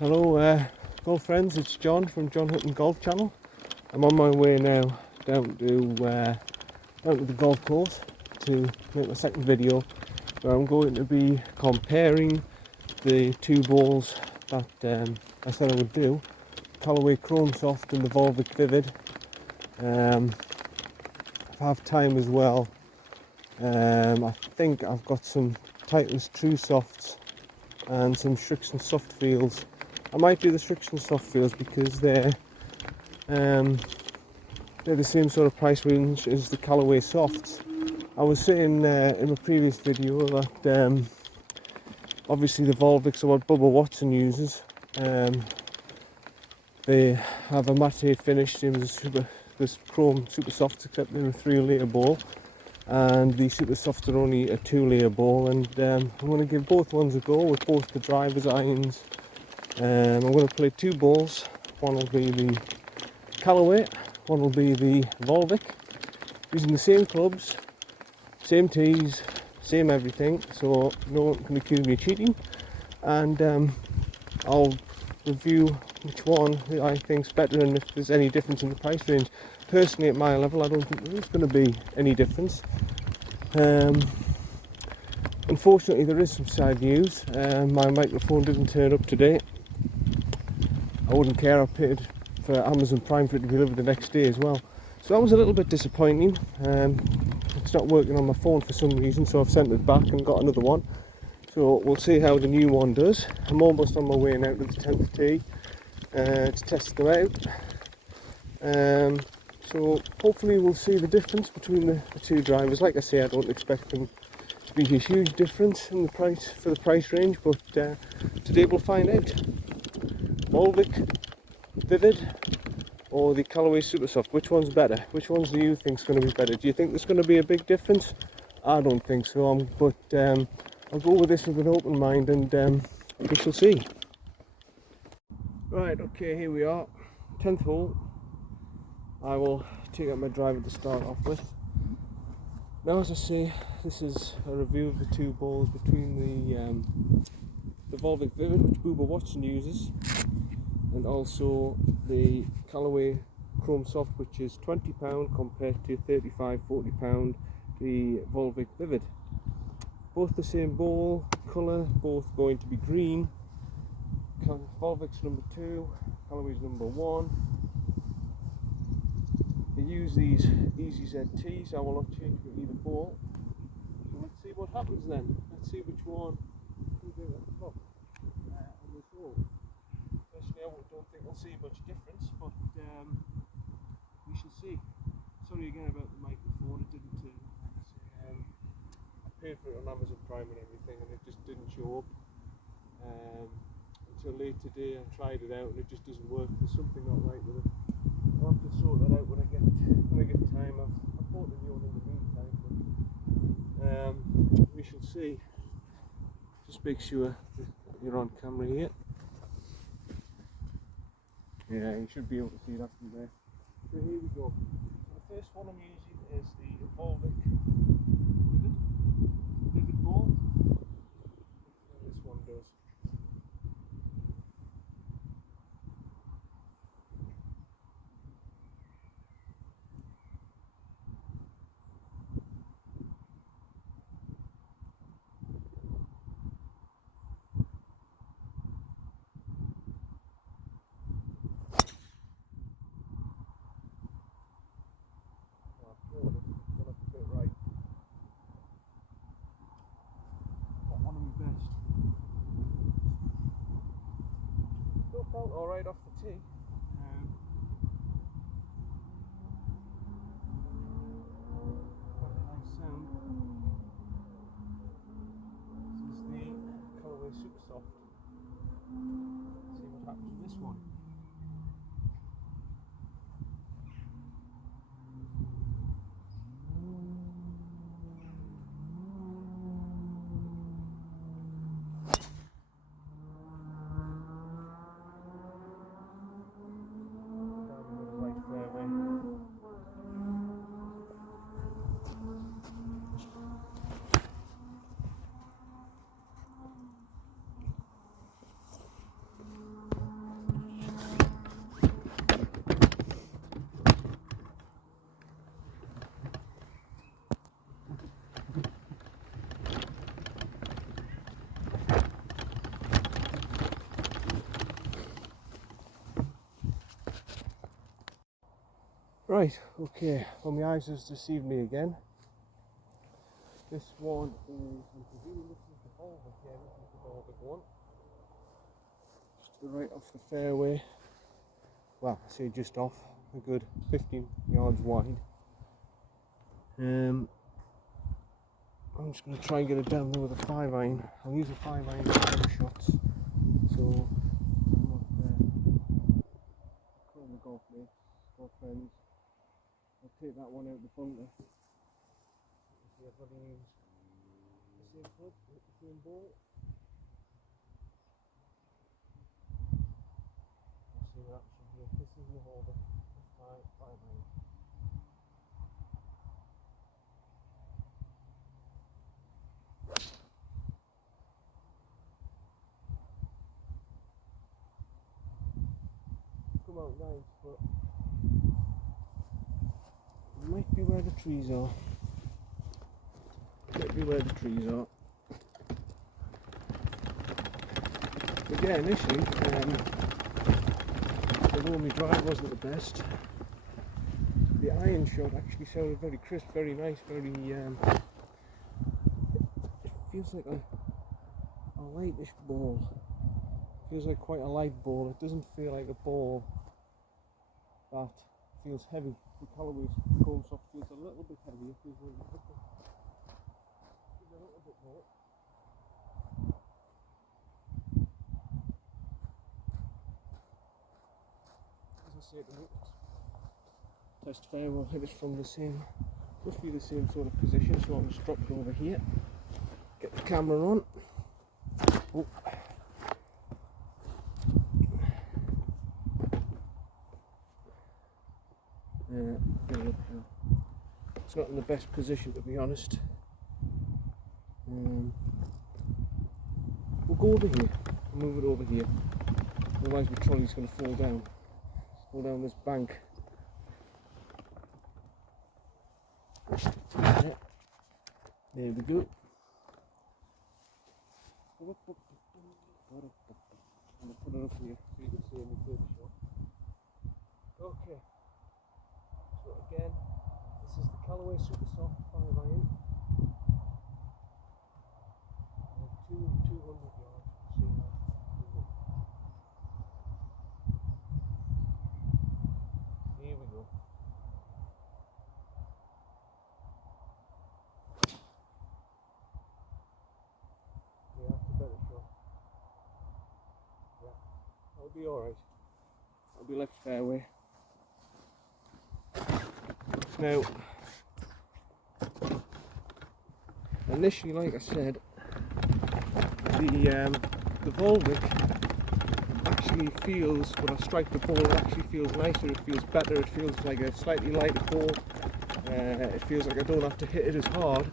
Hello golf friends, it's John from John Hutton Golf Channel. I'm on my way now down to the golf course to make my second video where I'm going to be comparing the two balls that I said I would do, Callaway Supersoft and the Volvic Vivid. If I have time as well, I think I've got some Titleist True Softs and some Strixon Soft Fields. I might do the Strixon Soft Fields because they're the same sort of price range as the Callaway Softs. I was saying in a previous video that obviously the Volvics are what Bubba Watson uses. They have a matte finish, same as this Chrome Supersoft, except they're a 3-layer ball, and the Supersofts are only a 2-layer ball. And I'm going to give both ones a go with both the driver's irons. I'm going to play two balls. One will be the Callaway, one will be the Volvic, using the same clubs, same tees, same everything, so no one can accuse me of cheating. And I'll review which one I think's better and if there's any difference in the price range. Personally, at my level, I don't think there's going to be any difference. Unfortunately, there is some sad news. My microphone didn't turn up today. I wouldn't care, I paid for Amazon Prime for it to be delivered the next day as well. So that was a little bit disappointing. It's not working on my phone for some reason, so I've sent it back and got another one. So we'll see how the new one does. I'm almost on my way now to the 10th tee to test them out. So hopefully we'll see the difference between the two drivers. Like I say, I don't expect them to be a huge difference in the price for the price range, but today we'll find out. Volvic Vivid or the Callaway Supersoft, which one's better? Which ones do you think is going to be better? Do you think there's going to be a big difference? I don't think so, but I'll go with this with an open mind, and we shall see. Right, okay, here we are, 10th hole. I will take out my driver to start off with. Now, as I say, this is a review of the two balls between the Volvic Vivid, which Bubba Watson uses, and also the Callaway Chrome Soft, which is £20 compared to £35–40 the Volvic Vivid. Both the same ball colour, both going to be green. Volvic's number 2, Callaway's number 1. They use these Easy ZTs. I will not change for either ball. So let's see what happens then. Let's see which one will do at the top on this hole. Personally, I don't think we'll see much difference, but we shall see. Sorry again about the microphone, it didn't turn up. I paid for it on Amazon Prime and everything, and it just didn't show up until late today. I tried it out and it just doesn't work. There's something not right with it. I'll have to sort that out when I get time. I've bought the new one in the meantime, but we shall see. Just make sure that you're on camera here. Yeah, you should be able to see that from there. So here we go. So the first one I'm using is the Volvic Vivid ball. And this one does. Felt alright off the tee. Quite a nice sound. This is the Callaway Supersoft. Let's see what happens with this one. Right, okay, well my eyes has deceived me again. This one is, I'm presuming this is the Volvik, yeah, this is the Volvik one. Just to the right off the fairway. Well, I say just off, a good 15 yards wide. I'm just going to try and get it down there with a 5-iron. I'll use a 5-iron for some shots. So, I'm not calling the golf mates, golf friends. I'll take that one out the bunker. See, I've got to use the same club, the same ball. I'll see what happens from here. This is the holder. That's my 5-iron. Come out nice, but it might be where the trees are. Might be where the trees are. But yeah, initially, although my drive wasn't the best, the iron shot actually sounded very crisp, very nice, very it feels like a lightish ball. Feels like quite a light ball. It doesn't feel like a ball that feels heavy. The Callaway Supersoft feels a little bit heavy. It feels like a little bit more. As I say at the moment, test fire will hit it from the same, roughly the same sort of position. So I'll just drop it over here, get the camera on. Oh. It's not in the best position, to be honest. We'll go over here, move it over here, otherwise my trolley's going to fall down this bank. There we go. I'm going to put it up here so you can see any further shot. Okay. So again, this is the Callaway Supersoft 5-iron. 200 yards. See that? Here we go. Yeah, that's a better shot. Yeah, that'll be alright. I'll be left fairway. Now, initially, like I said, the Volvik actually feels, when I strike the ball, it actually feels nicer, it feels better, it feels like a slightly lighter ball, it feels like I don't have to hit it as hard.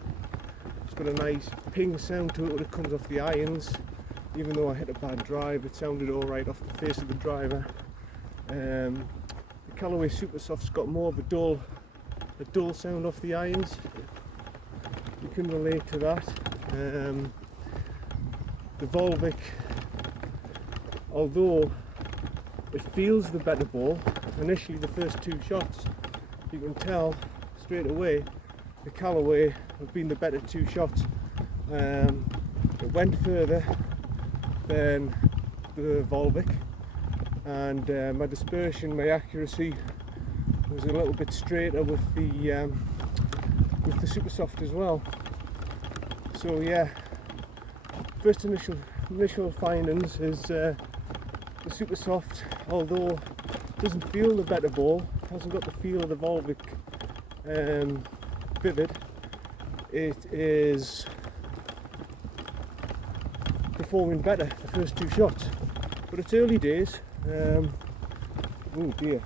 It's got a nice ping sound to it when it comes off the irons. Even though I hit a bad drive, it sounded alright off the face of the driver. The Callaway Supersoft's got more of a dull sound off the irons. You can relate to that. The Volvik, although it feels the better ball, initially the first two shots, you can tell straight away the Callaway have been the better two shots. It went further than the Volvik, and my dispersion, my accuracy was a little bit straighter with the Supersoft as well. So yeah, first initial findings is the Supersoft, although it doesn't feel the better ball, hasn't got the feel of the Volvik Vivid, it is performing better the first two shots. But it's early days. Oh dear,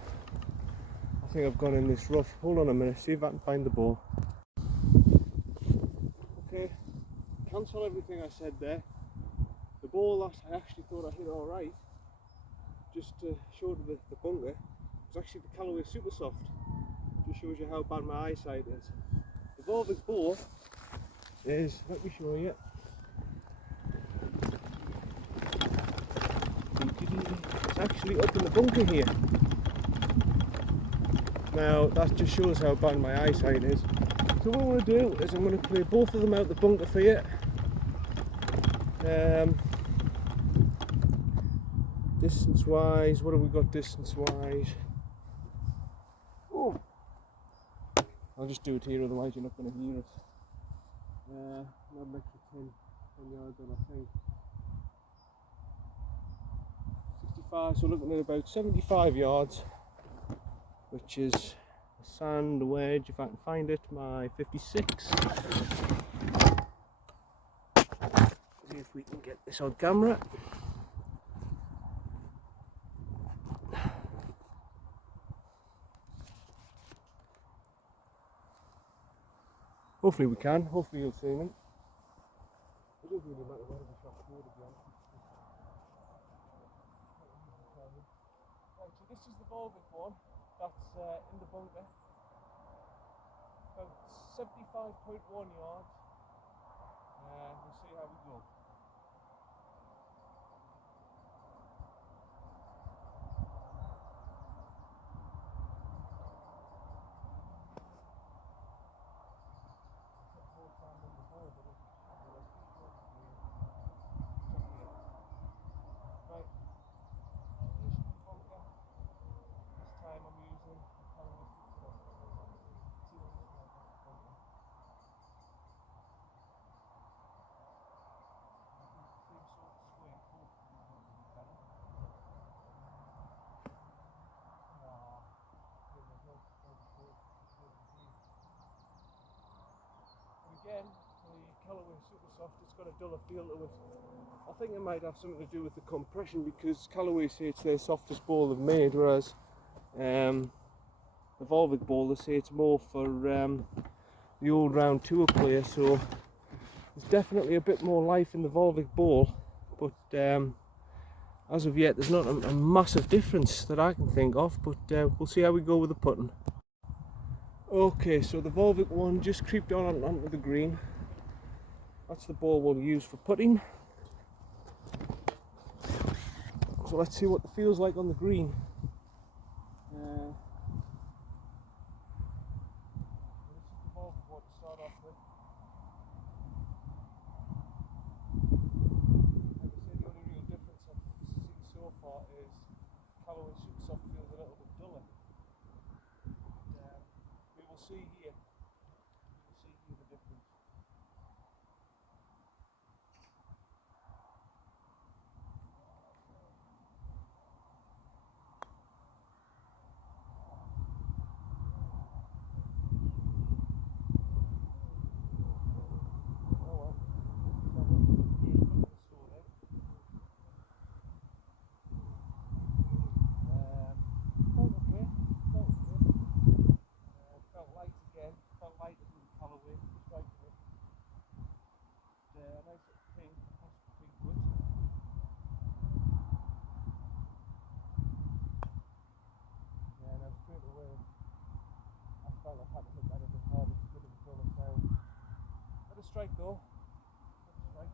I think I've gone in this rough. Hold on a minute, see if I can find the ball. Okay, cancel everything I said there. The ball that I actually thought I hit alright, just to show the bunker, was actually the Callaway Supersoft. Just shows you how bad my eyesight is. The Volvik ball is, let me show you. It's actually up in the bunker here. Now that just shows how bad my eyesight is. So what I'm going to do is I'm going to play both of them out the bunker for you. Distance wise, what have we got distance wise? Oh, I'll just do it here, otherwise you're not going to hear it. Not an extra 10 yards on, I think. 65, so looking at about 75 yards, which is the sand wedge, if I can find it, my 56. See if we can get this on camera. Hopefully we can, hopefully you'll see me. It doesn't really matter where the shot's go, to be honest. Right, so this is the Volvik one, that's in the bunker. About 75.1 yards. We'll see how we go. Again, the Callaway Supersoft, it's got a duller feel to it. I think it might have something to do with the compression, because Callaway say it's their softest ball they've made, whereas the Volvic ball, they say it's more for the old round tour player, so there's definitely a bit more life in the Volvic ball, but as of yet there's not a massive difference that I can think of, but we'll see how we go with the putting. Okay, so the Volvik one just creeped onto the green. That's the ball we'll use for putting. So let's see what it feels like on the green. This is the Volvik one to start off with. Like I say, the only real difference I've seen so far is Callaway Supersoft feels a little bit duller. We will see here. We will see here the difference. Strike though. Strike.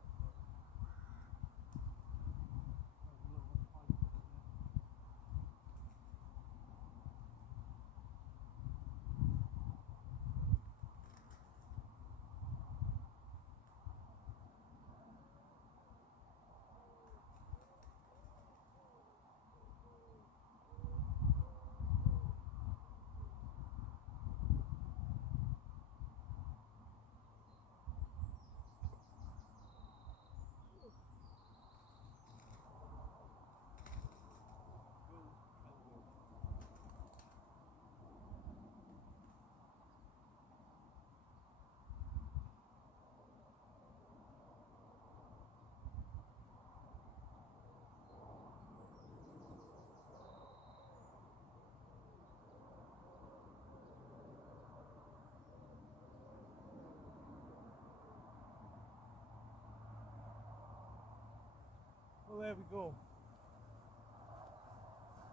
Well, there we go.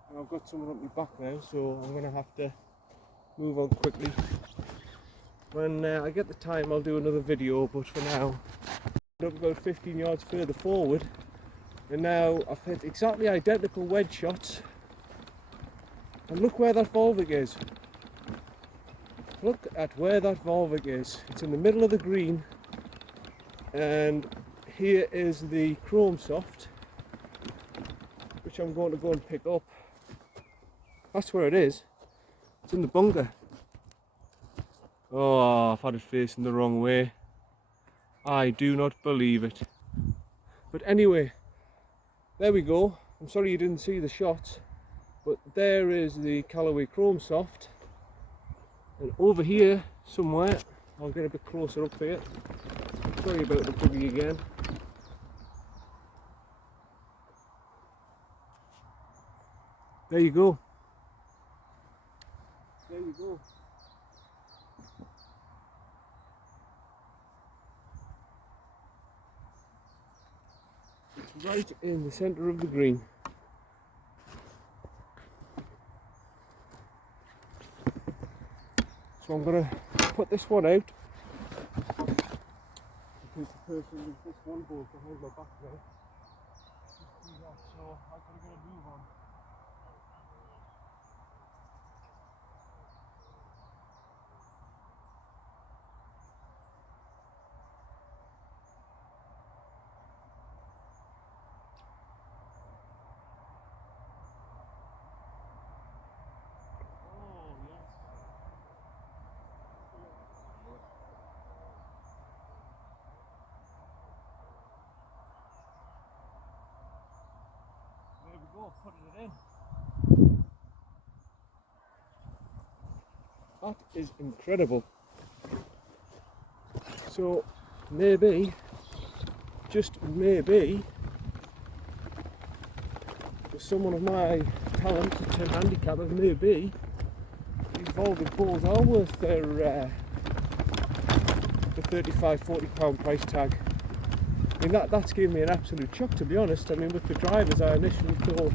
And I've got someone up my back now, so I'm going to have to move on quickly. When I get the time, I'll do another video, but for now, I'm up about 15 yards further forward, and now I've hit exactly identical wedge shots, and look where that Volvik is. look at where that Volvik is. It's in the middle of the green, and here is the Chrome Soft, which I'm going to go and pick up. That's where it is. It's in the bunker. Oh, I've had it facing the wrong way. I do not believe it. But anyway, there we go. I'm sorry you didn't see the shots, but there is the Callaway Chrome Soft. And over here somewhere, I'll get a bit closer up here. Sorry about the buggy again. There you go. There you go. It's right in the centre of the green. So I'm going to put this one out, because the person with this one boat behind my back now just do that, so I've got to get a move on. There we go, putting it in. That is incredible. So maybe, just maybe, with someone of my talent and handicap, maybe these Volvik balls are worth their the £35–40 price tag. I mean, that's given me an absolute shock, to be honest. I mean, with the drivers, I initially thought,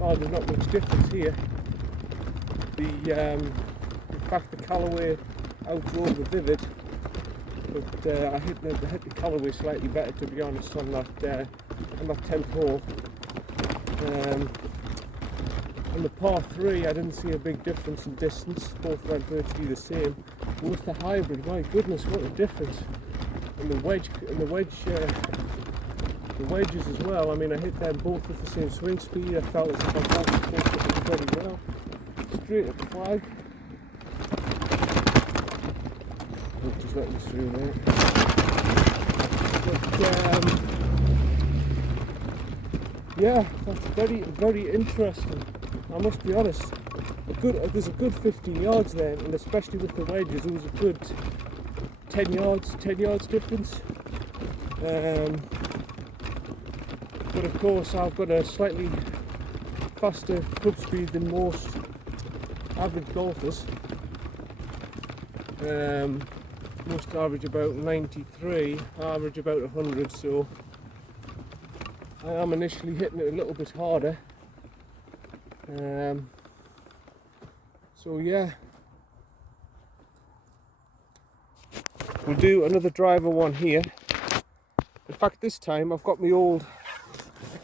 oh, there's not much difference here. In fact, the Callaway outdrove the Vivid, but I hit the Callaway slightly better, to be honest, on that 10th hole. On the par 3, I didn't see a big difference in distance. Both went virtually the same. But with the hybrid, my goodness, what a difference! And the wedges as well. I mean, I hit them both with the same swing speed. I felt as if I focused very well. Straight at the flag. Oh, just let me through there. But yeah, that's very, very interesting. I must be honest. There's a good 15 yards there, and especially with the wedges, there was a good 10 yards difference. But of course, I've got a slightly faster club speed than most average golfers. Most average about 93, I average about 100, so I am initially hitting it a little bit harder. So yeah, we'll do another driver one here. In fact, this time I've got my old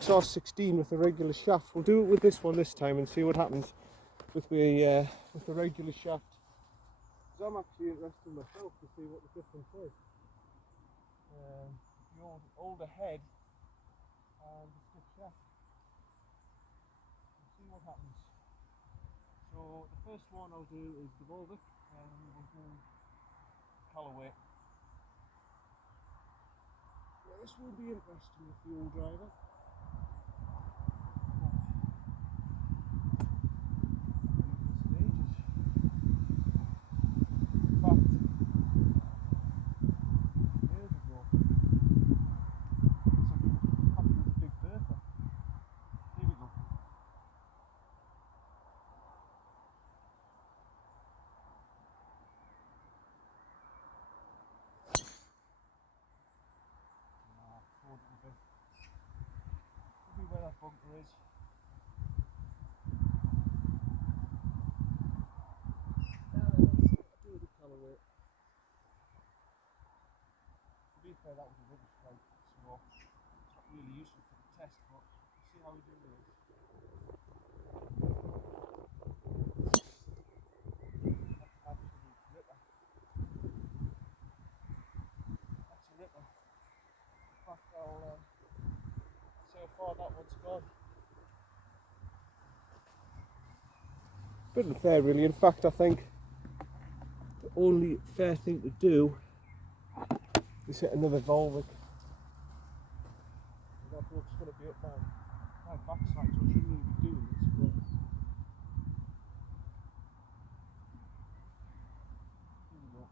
XR16 with a regular shaft. We'll do it with this one this time and see what happens with the regular shaft. So I'm actually interested myself to see what the difference is. The older head and the stiff shaft. We'll see what happens. So the first one I'll do is the Volvik, and we'll do Callaway. Yeah, this will be interesting with the old driver. Where that bunker is. Let's do the Callaway. To be fair, that was a rubbish strike, so it's not really useful for the test, but we'll see how we do this. That's absolute grip. What's gone? Bit unfair really. In fact, I think the only fair thing to do is hit another Volvik. That bloke's going to be up my backside, so I shouldn't really be doing this, but here we go.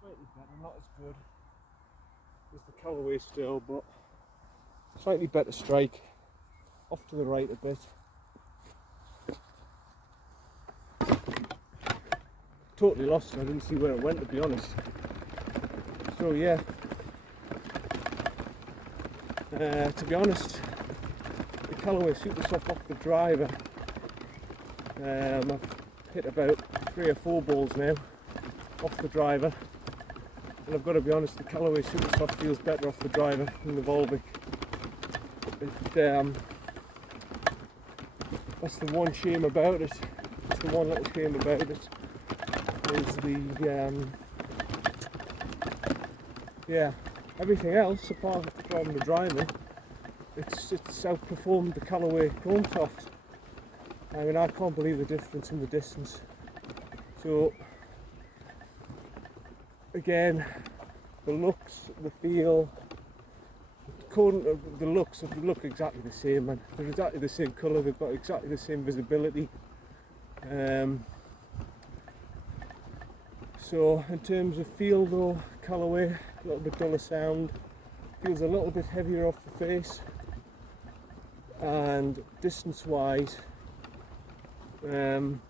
Slightly better, not as good as the Callaway still, but slightly better strike. Off to the right a bit. Totally lost it, I didn't see where it went, to be honest. So yeah, to be honest, the Callaway Supersoft off the driver, I've hit about 3 or 4 balls now off the driver, and I've got to be honest, the Callaway Supersoft feels better off the driver than the Volvic. That's the one shame about it. That's the one little shame about it. Is the yeah, everything else apart from the driving, it's outperformed the Callaway Supersoft. I mean, I can't believe the difference in the distance. So again, the looks, the feel, the looks look exactly the same, man. They're exactly the same colour, they've got exactly the same visibility. So in terms of feel though, Callaway, a little bit duller sound, feels a little bit heavier off the face, and distance wise, well,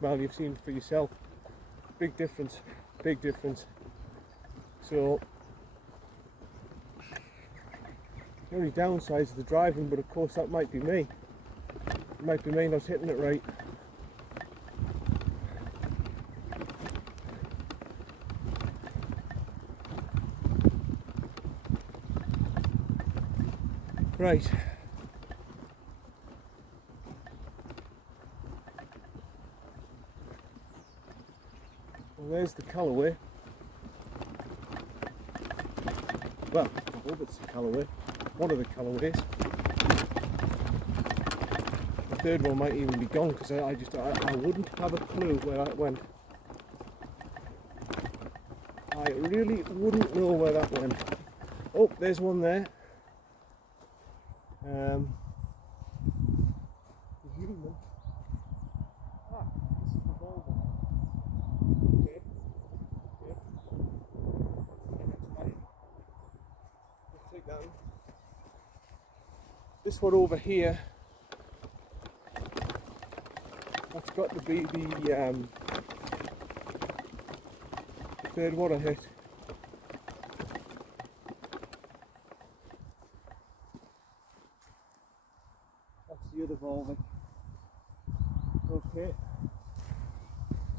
you've seen for yourself, big difference. So the only downside is the driving, but of course that might be me. It might be me not hitting it right. Right. Well, there's the Callaway. Well, I hope it's the Callaway. One of the Callaways. The third one might even be gone because I wouldn't have a clue where that went. I really wouldn't know where that went. Oh, there's one there. Human. Ah, this is the Volvik. Okay. Let's take that one. This one over here, that's got to be the third one I hit. That's the other Volvik. Okay.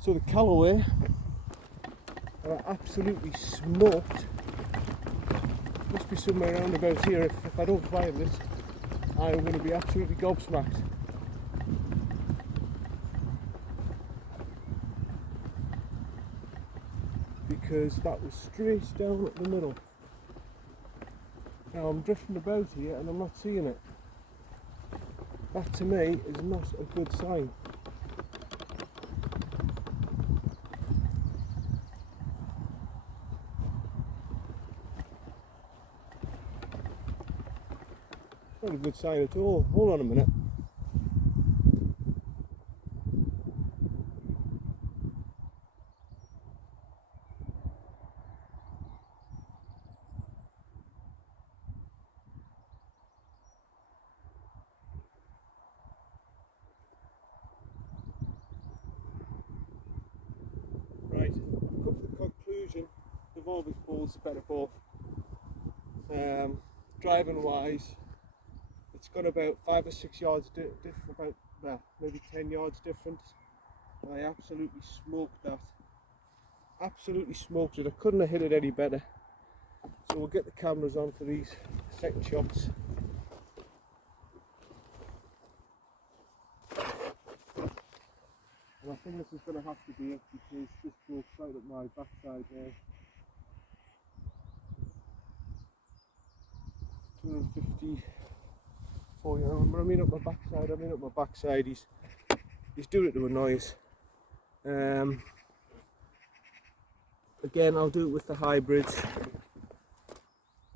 So the Callaway are absolutely smoked. Must be somewhere around about here. If I don't find this, I'm going to be absolutely gobsmacked. Because that was straight down the middle. Now I'm drifting about here and I'm not seeing it. That to me is not a good sign. Not a good sign at all. Hold on a minute. Right, I've come to the conclusion the Volvic ball's the better ball. Driving wise, it's got about 5 or 6 yards different, about, well, maybe 10 yards difference. I absolutely smoked that. Absolutely smoked it. I couldn't have hit it any better. So we'll get the cameras on for these second shots. And I think this is going to have to be it because this broke right up my backside there. 254, you know, when I mean up my backside, he's doing it to annoy us. Again, I'll do it with the hybrids.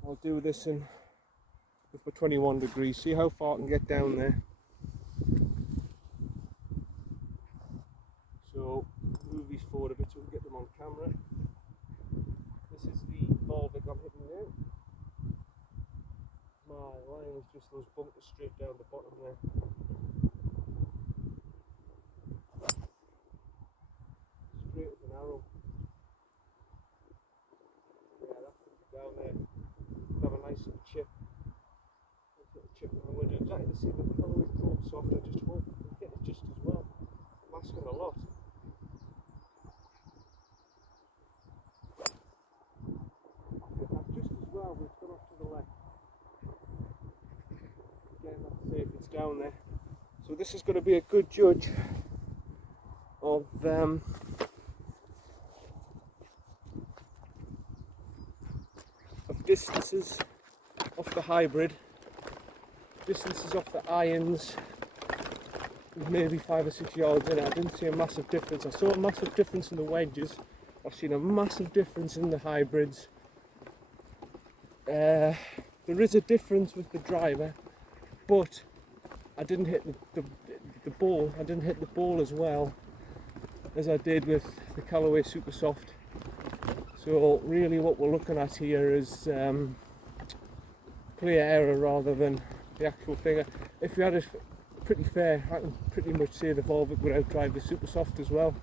I'll do this in with my 21 degrees, see how far I can get down there. So move these forward a bit so we can get them on camera. This is the Volvik I'm hitting now. My line is just those bunkers straight down the bottom there. Straight as an arrow. Yeah, that's it down there. Have a nice little chip. Nice little chip. And we're doing exactly the same with Callaway Supersoft. I just hope we can get it just as well. Masking a lot. Just as well, we've gone off to the left. Again, that's safe, it's down there. So this is going to be a good judge of distances off the hybrid, distances off the irons, with maybe 5 or 6 yards in it. I didn't see a massive difference. I saw a massive difference in the wedges. I've seen a massive difference in the hybrids. There is a difference with the driver, but I didn't hit the ball. I didn't hit the ball as well as I did with the Callaway Supersoft. So really what we're looking at here is clear error rather than the actual thing. If we had it pretty fair, I can pretty much say the Volvik would outdrive the Supersoft as well.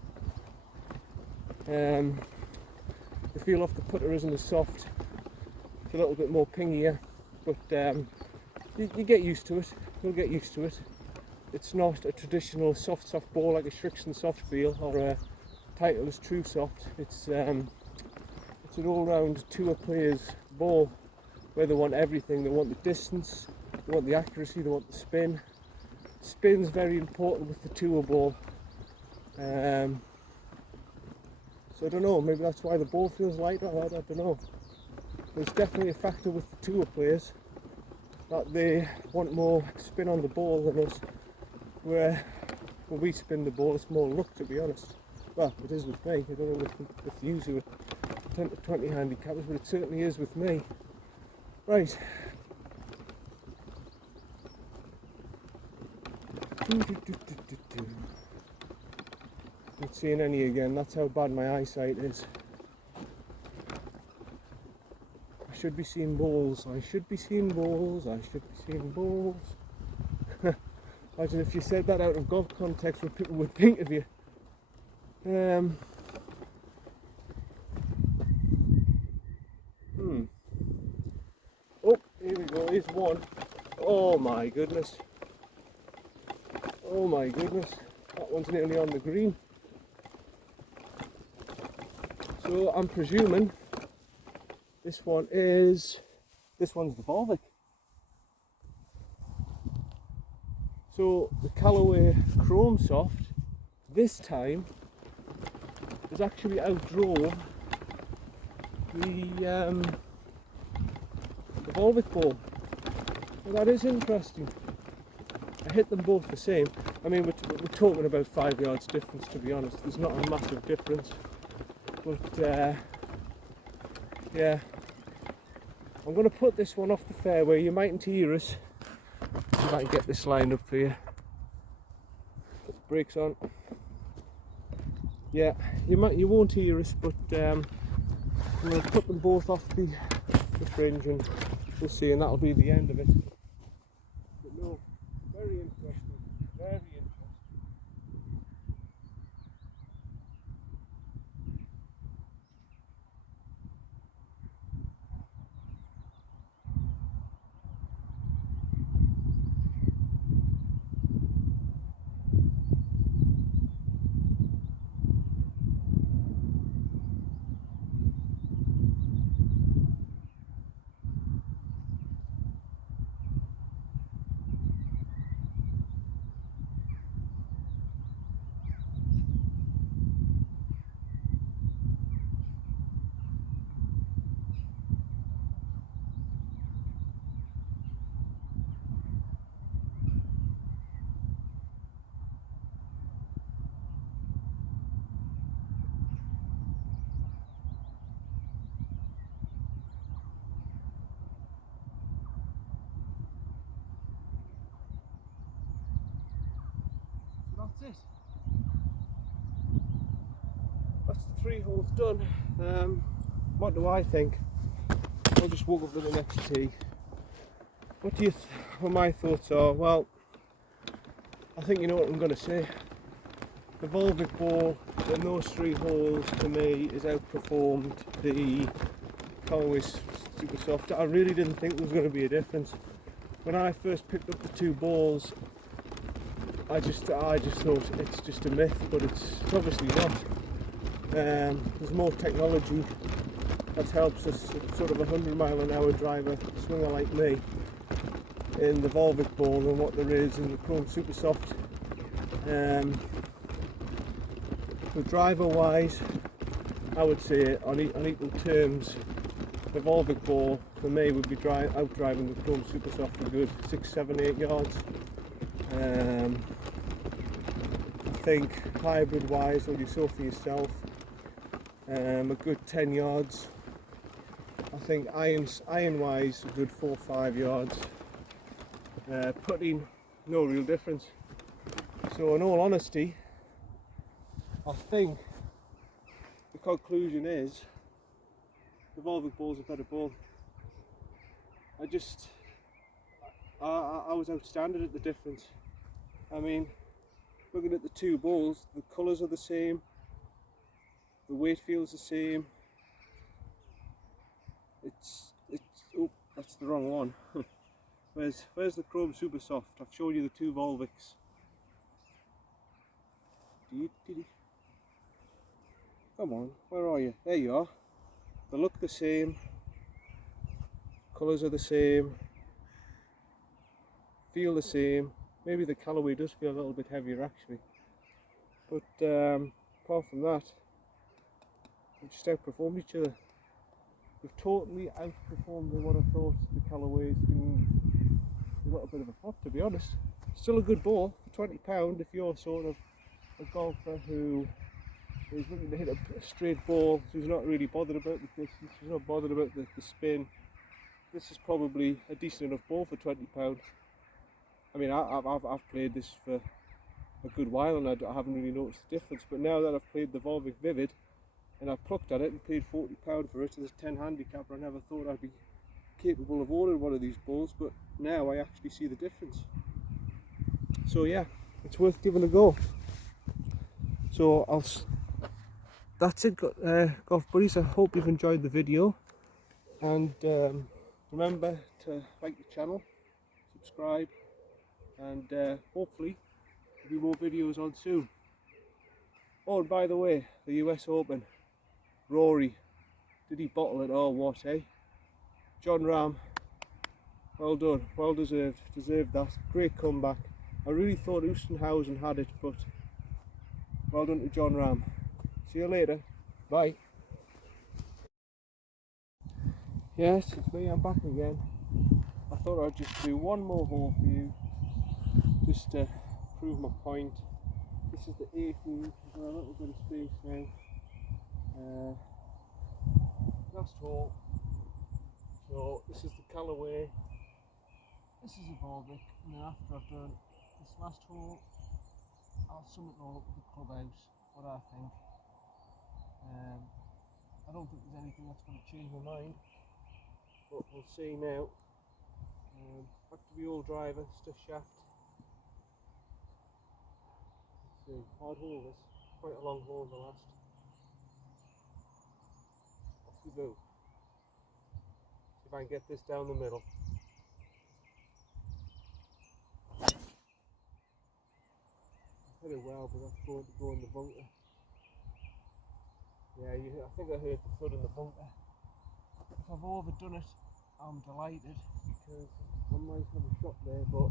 The feel off the putter isn't as soft. It's a little bit more pingier, but you get used to it. You'll get used to it. It's not a traditional soft ball like a Shrixon soft feel or a Titleist True Soft. It's an all-round tour player's ball where they want everything. They want the distance, they want the accuracy, they want the spin. Spin's very important with the tour ball. So I don't know, maybe that's why the ball feels lighter. I don't know. There's definitely a factor with the tour players that they want more spin on the ball than us. Where when we spin the ball, it's more luck, to be honest. Well, it is with me. I don't know with you who are 10 to 20 handicappers, but it certainly is with me. Right. Not seeing any again. That's how bad my eyesight is. I should be seeing balls. I should be seeing balls. I should be seeing balls. Imagine if you said that out of golf context, what people would think of you. Oh, here we go. Here's one. Oh my goodness. Oh my goodness. That one's nearly on the green. So I'm presuming this one's the Volvik. So the Callaway Chrome Soft this time has actually outdrove the Volvik ball. Well, that is interesting. I hit them both the same. I mean, we're talking about 5 yards difference, to be honest. There's not a massive difference. But yeah, I'm going to put this one off the fairway. You mightn't hear us. I might get this lined up for you. Put the brakes on. Yeah, you won't hear us, but I'm going to put them both off the fringe and we'll see, and that'll be the end of it. But no, very interesting, very interesting. it. That's the 3 holes done. What do I think? I just woke up with the next tee. What do you what my thoughts are? Well, I think you know what I'm going to say. The Volvic ball in those 3 holes to me has outperformed the Callaway Supersoft. I really didn't think there was going to be a difference. When I first picked up the 2 balls, I just thought it's just a myth, but it's obviously not. There's more technology that helps us sort of 100-mile-an-hour driver swinger like me in the Volvic ball than what there is in the Chrome Supersoft. But driver wise, I would say on equal terms, the Volvic ball for me would be out driving the Chrome Supersoft a good 6, 7, 8 yards. I think hybrid wise, what you saw for yourself, a good 10 yards. I think iron wise, a good 4 or 5 yards. Putting, no real difference. So in all honesty, I think the conclusion is the Volvic ball's a better ball. I was outstanding at the difference. I mean, looking at the 2 balls, the colours are the same, the weight feels the same. Oh, that's the wrong one. Where's the Chrome Supersoft? I've shown you the 2 Volvics. Come on, where are you? There you are. They look the same, colours are the same, feel the same. Maybe the Callaway does feel a little bit heavier actually, but apart from that, they just outperformed each other. They've totally outperformed what I thought the Callaway's been a little bit of a flop, to be honest. Still a good ball for £20 if you're sort of a golfer who is looking to hit a straight ball, who's not really bothered about the distance, who's not bothered about the spin. This is probably a decent enough ball for £20. I mean, I've played this for a good while and I haven't really noticed the difference, but now that I've played the Volvic Vivid and I've plucked at it and paid £40 for it as a 10 handicapper, I never thought I'd be capable of owning one of these balls, but now I actually see the difference. So yeah, it's worth giving a go. So that's it, golf buddies. I hope you've enjoyed the video, and remember to like the channel, subscribe, and hopefully there'll be more videos on soon. Oh, and by the way, the US Open, Rory, did he bottle it or what, eh? John Ram, well done, well deserved that, great comeback. I really thought Ustenhausen had it, but well done to John Ram. See you later, bye. Yes, it's me, I'm back again. I thought I'd just do one more hole for you, just to prove my point. This is the 18th, I've got a little bit of space now. Last hole. So this is the Callaway, this is a Volvic, and then after I've done this last hole, I'll sum it all up with the clubhouse, what I think. I don't think there's anything that's going to change my mind, but we'll see now. Back to the old driver, stiff shaft. Let's see, hard hole this, quite a long hole the last. Off we go. See if I can get this down the middle. I hit it well, but that's going to go in the bunker. Yeah, I think I heard the thud in the bunker. If I've overdone it, I'm delighted because I might have a shot there, but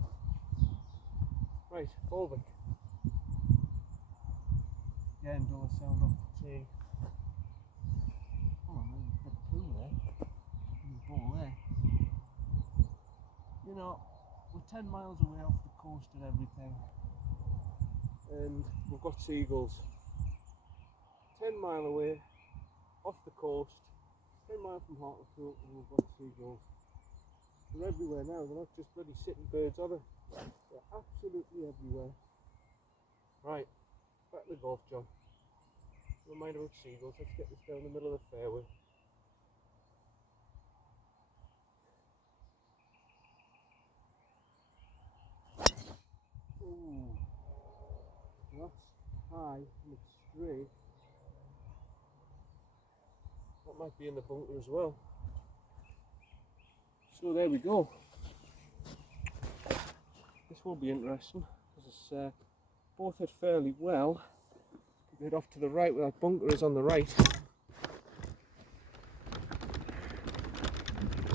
right, Volvik. Again, don't sound off the tee. Oh, there's a bit of poo there. There's a ball there. You know, we're 10 miles away off the coast and everything, and we've got seagulls. 10 mile away, off the coast, 10 miles from Hartlepool, and we've got seagulls. They're everywhere now, they're not just bloody sitting birds, are they? They're absolutely everywhere. Right, back to the golf, John. Never mind about seagulls, let's get this down the middle of the fairway. Ooh, that's high and it's straight. That might be in the bunker as well. So there we go. This will be interesting because both hit fairly well. Head off to the right where that bunker is on the right.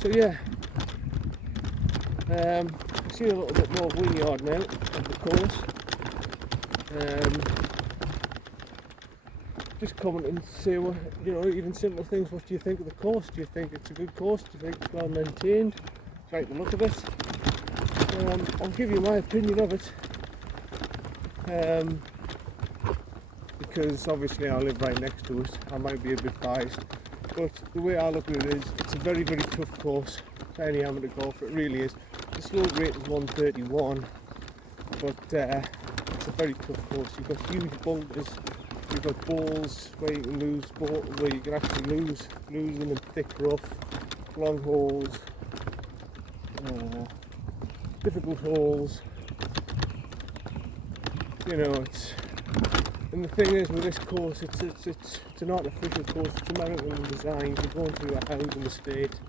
So yeah, see a little bit more of Wynyard now of the course. Just comment and say, well, you know, even simple things. What do you think of the course? Do you think it's a good course? Do you think it's well maintained? Do you like the look of it? I'll give you my opinion of it. Because obviously I live right next to it, I might be a bit biased, but the way I look at it is, it's a very, very tough course for any amateur golfer. It really is. The slope rate is 131, but it's a very tough course. You've got huge bunkers, you've got balls where you can lose where you can actually lose them in thick rough, long holes, difficult holes. You know, and the thing is with this course, it's an artificial course. It's American design. You're going through a housing estate.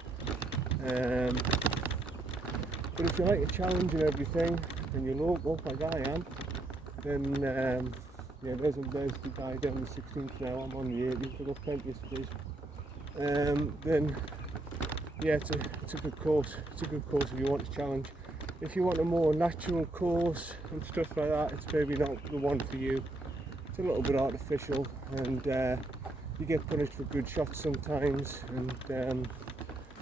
But if you like a challenge and everything, and you're local like I am, then yeah, there's the guy down the 16th now. I'm on the 18th. I've got plenty of space. Then yeah, it's a good course. It's a good course if you want a challenge. If you want a more natural course and stuff like that, it's maybe not the one for you. It's a little bit artificial, and you get punished for good shots sometimes. And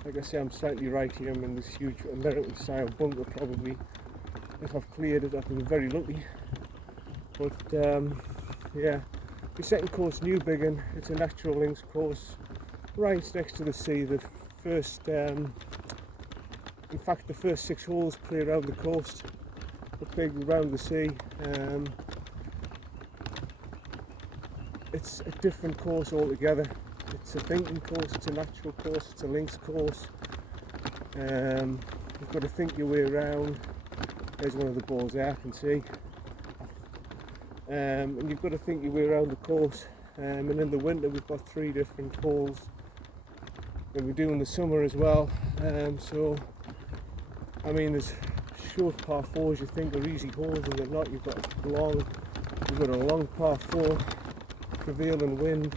like I say, I'm slightly right here. I'm in this huge American style bunker. Probably, if I've cleared it, I've been very lucky. But yeah, the second course, New Biggin, it's a natural links course, right next to the sea. The first, in fact, the first 6 holes play around the coast, but big around the sea. It's a different course altogether. It's a thinking course, it's a natural course, it's a links course. You've got to think your way around. There's one of the balls there, I can see. And you've got to think your way around the course. And in the winter we've got 3 different holes that we do in the summer as well. So, I mean, there's short par 4s you think are easy holes, and they're not. You've got a long par 4. Prevailing wind,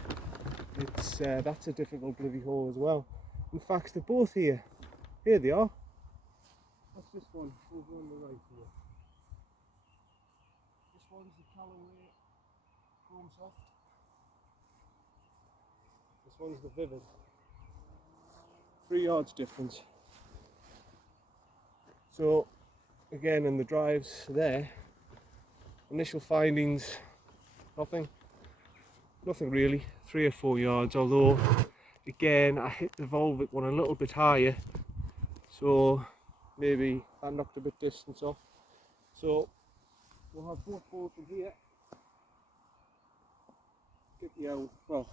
that's a difficult bloody hole as well. In fact, they're both here. Here they are. What's this one over on the right here? This one's the Callaway Supersoft. This one's the Vivid. 3 yards difference. So again, in the drives there, initial findings, nothing really, 3 or 4 yards, although again I hit the Volvik one a little bit higher, so maybe that knocked a bit distance off. So we'll have both balls from here. Get the well,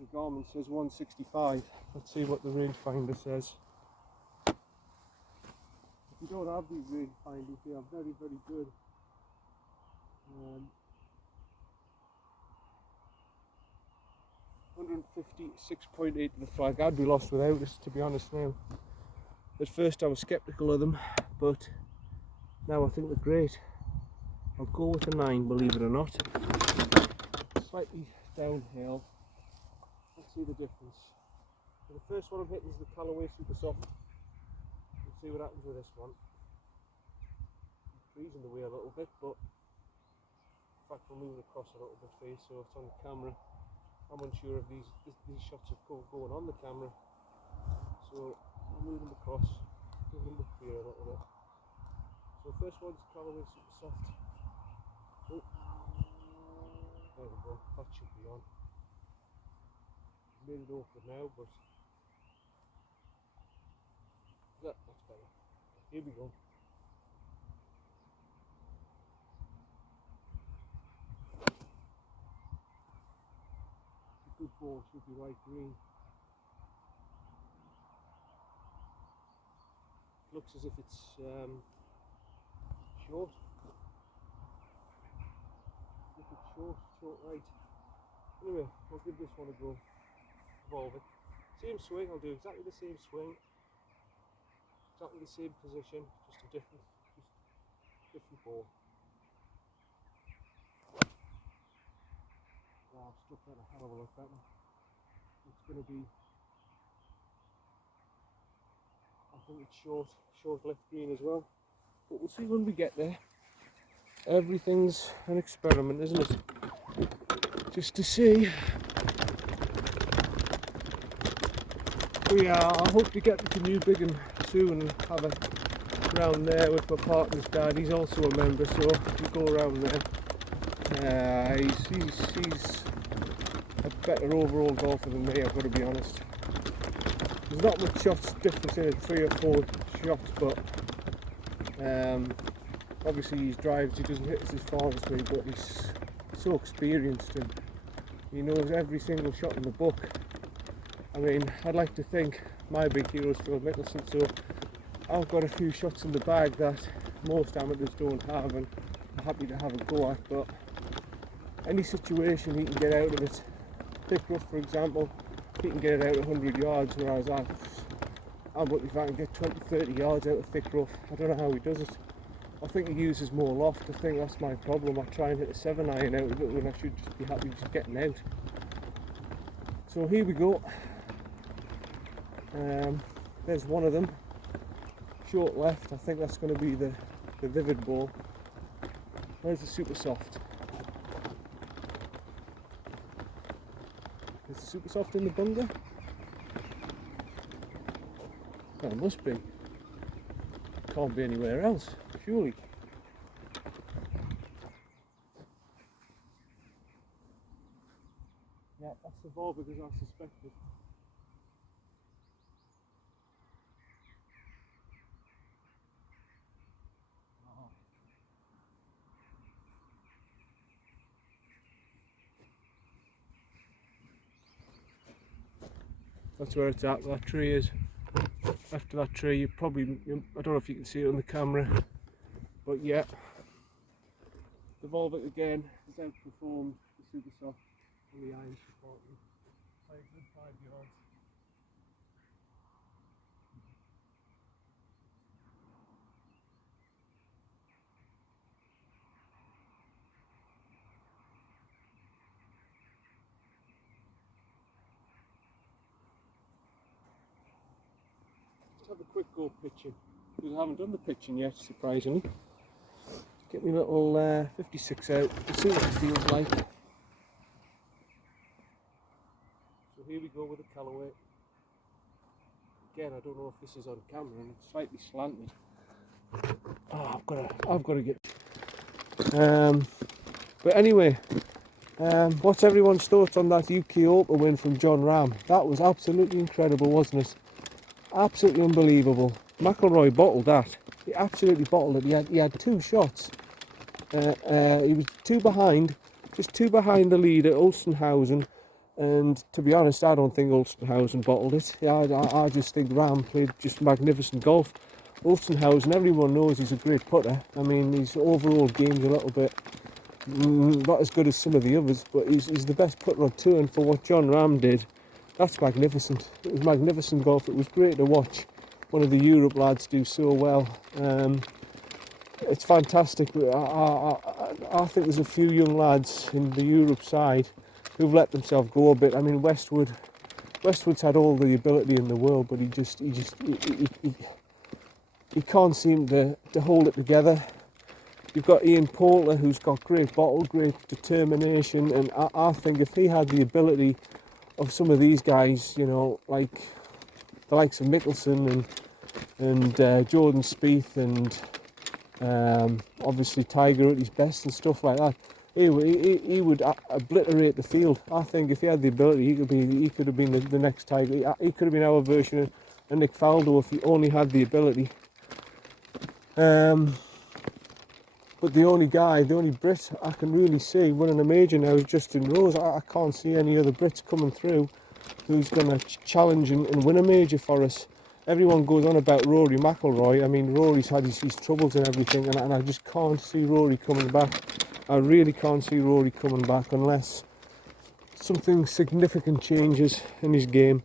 the Garmin says 165. Let's see what the rangefinder says. If you don't have these rangefinders, they are very, very good. 156.8 to the flag. I'd be lost without this, to be honest now. At first I was sceptical of them, but now I think they're great. I'll go with a 9, believe it or not. Slightly downhill. Let's see the difference. So the first one I'm hitting is the Callaway Supersoft. We'll see what happens with this one. The tree's in the way a little bit, but in fact we'll move it across a little bit for you so it's on the camera. I'm unsure if these shots are going on the camera, so I'll move them across, move them up here a little bit. So first one's Callaway Supersoft. Oh, there we go, that should be on. Made it awkward now, but that's better. Here we go. ball should be white green. Looks as if it's short. If it's short right. Anyway, I'll give this one a go. Volvik. Same swing, I'll do exactly the same swing. Exactly the same position, just a different ball. Wow, I've struck that a hell of a lot better. It's going to be, I think it's short left green as well. But we'll see when we get there. Everything's an experiment, isn't it? Just to see. But yeah, I hope to get to Newbiggin soon and have a round there with my partner's dad. He's also a member, so we go around there. He's a better overall golfer than me, I've got to be honest. There's not much shots difference in it, 3 or 4 shots, but obviously he drives, he doesn't hit us as far as me, but he's so experienced and he knows every single shot in the book. I mean, I'd like to think my big hero is Phil Mickelson, so I've got a few shots in the bag that most amateurs don't have and I'm happy to have a go at, but any situation he can get out of it. Thick rough, for example, he can get it out 100 yards, whereas I'm lucky if I can get 20-30 yards out of thick rough. I don't know how he does it. I think he uses more loft. I think that's my problem. I try and hit a 7-iron out of it when I should just be happy just getting out. So here we go. There's one of them. Short left. I think that's going to be the vivid ball. Where's the Supersoft? Is the Supersoft in the bunker? Well, it must be. Can't be anywhere else, surely. Yeah, that's the Volvik as I suspected. That's where it's at, that tree is. After that tree, I don't know if you can see it on the camera, but yeah, the Volvik again has outperformed the Supersoft in the iron department by a good 5 yards. Have a quick go pitching, because I haven't done the pitching yet, surprisingly. Get me little 56 out and see what it feels like. So here we go with the Callaway. Again, I don't know if this is on camera and it's slightly slanted. Oh, I've got to get. But anyway, what's everyone's thoughts on that UK Open win from Jon Rahm? That was absolutely incredible, wasn't it? Absolutely unbelievable. McIlroy bottled that. He absolutely bottled it. He had 2 shots. He was just two behind the leader, Ulstenhausen. And to be honest, I don't think Ulstenhausen bottled it. I just think Rahm played just magnificent golf. Ulstenhausen, everyone knows he's a great putter. I mean, his overall game's a little bit not as good as some of the others, but he's the best putter on tour, and for what Jon Rahm did, that's magnificent. It was magnificent golf. It was great to watch one of the Europe lads do so well. It's fantastic. I think there's a few young lads in the Europe side who've let themselves go a bit. I mean, Westwood's had all the ability in the world, but he can't seem to hold it together. You've got Ian Poulter, who's got great bottle, great determination, and I think if he had the ability of some of these guys, you know, like the likes of Mickelson and Jordan Spieth and obviously Tiger at his best and stuff like that, he would obliterate the field. I think if he had the ability, he could have been the next Tiger. He could have been our version of Nick Faldo if he only had the ability. But the only Brit I can really see winning a major now is Justin Rose. I can't see any other Brits coming through who's going to challenge and win a major for us. Everyone goes on about Rory McIlroy. I mean, Rory's had his troubles and everything, and I just can't see Rory coming back. I really can't see Rory coming back unless something significant changes in his game.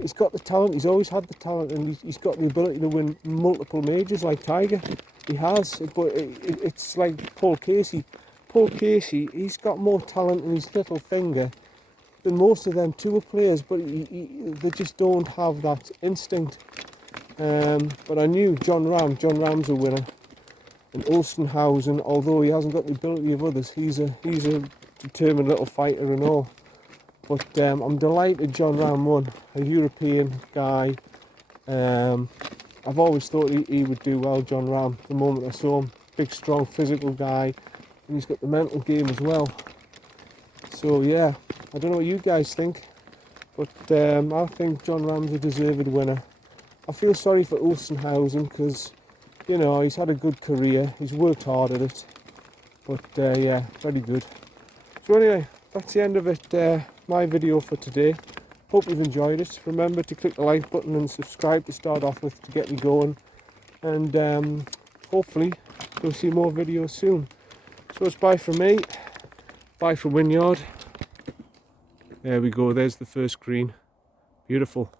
He's got the talent, he's always had the talent, and he's got the ability to win multiple majors like Tiger. He has, but it's like Paul Casey. Paul Casey, he's got more talent in his little finger than most of them tour players, but they just don't have that instinct. But I knew John Rahm's a winner. And Olstenhausen, although he hasn't got the ability of others, he's a determined little fighter and all. But I'm delighted John Rahm won, a European guy. I've always thought he would do well, John Rahm, the moment I saw him. Big, strong, physical guy, and he's got the mental game as well. So yeah, I don't know what you guys think, but I think John Rahm's a deserved winner. I feel sorry for Olstenhausen because, you know, he's had a good career, he's worked hard at it, but yeah, very good. So anyway, that's the end of it, my video for today. Hope you've enjoyed it. Remember to click the like button and subscribe to start off with to get me going, and hopefully you'll see more videos soon. So it's bye from me, bye from Wynyard. There we go, there's the first green, beautiful.